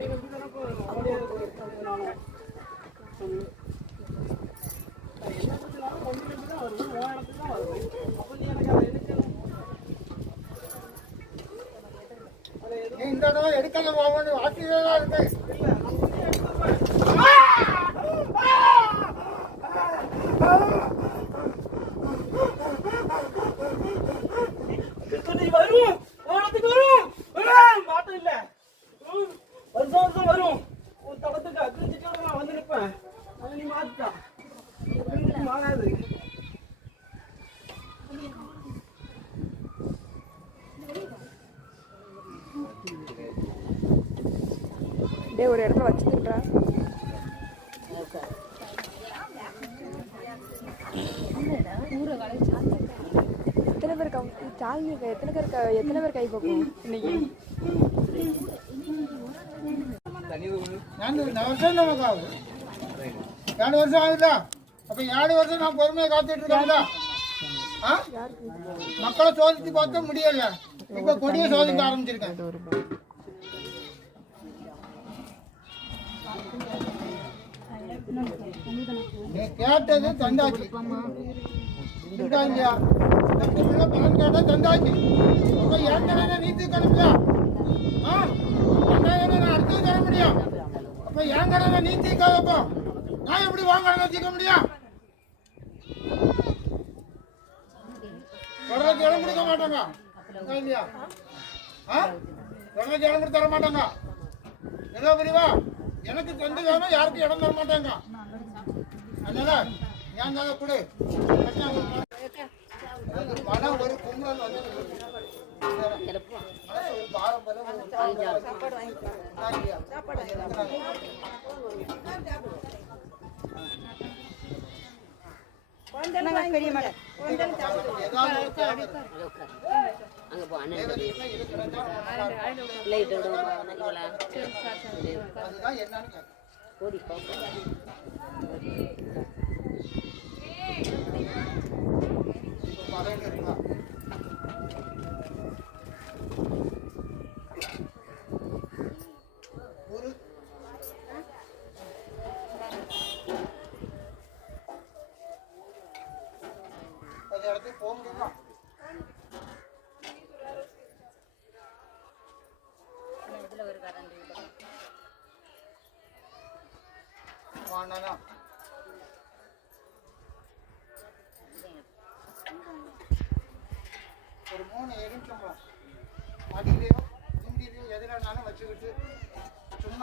இந்த தடவை எடுக்காம போகணும் வாசிதான் இருக்கு. வரும் ஓனத்துக்கு வரும் மாட்டம் இல்ல வருஷம் வருஷம் வரும் ஒரு தடத்துக்கு அக்ரிச்சிட்டு நான் வந்து நிற்பேன். அது நீ மாத்தா மாறாது. டே ஒரு இடத்துல வச்சுட்டுன்றா. எத்தனை பேர் சாலினி எத்தனை பேர் கை போகும் இன்னைக்கு? வருஷம் நமக்கு ஆகுது. 2 வருஷம் ஆகுதா? அப்ப 7 வருஷம் நான் பொறுமையை காத்துட்டு இருக்கேன்ல. மக்களை சோதிச்சு பார்த்தா முடியல. இப்ப கொடியை சோதிக்க ஆரம்பிச்சிருக்கேன். நீ கேட்டது தந்தாச்சு இல்லையா? பலன் கேட்டா தந்தாச்சு. அப்ப ஏற்கனவே நீத்து கணக்குல நான் அடுத்தது தர முடியும். அப்ப என் கடனை நீ தீக்காதப்போ நான் எப்படி வாங்க தீர்க்க முடியும்? தொடர்ந்து இடம் கொடுக்க மாட்டாங்க இல்லையா? தொடர்ந்து இடம் கொடுத்து தர மாட்டாங்க. என்ன புரியுவா? எனக்கு சொந்த வேணும், யாருக்கும் இடம் தர மாட்டாங்க. அதனால ஏன் தான் கொடு மனம் ஒரு கும்பல் வந்து போக முடியுமா? ஒரு 3 எலுமிச்சம்பழம் அடியிலையோ இந்தியிலையோ எதிரானாலும் வச்சுக்கிட்டு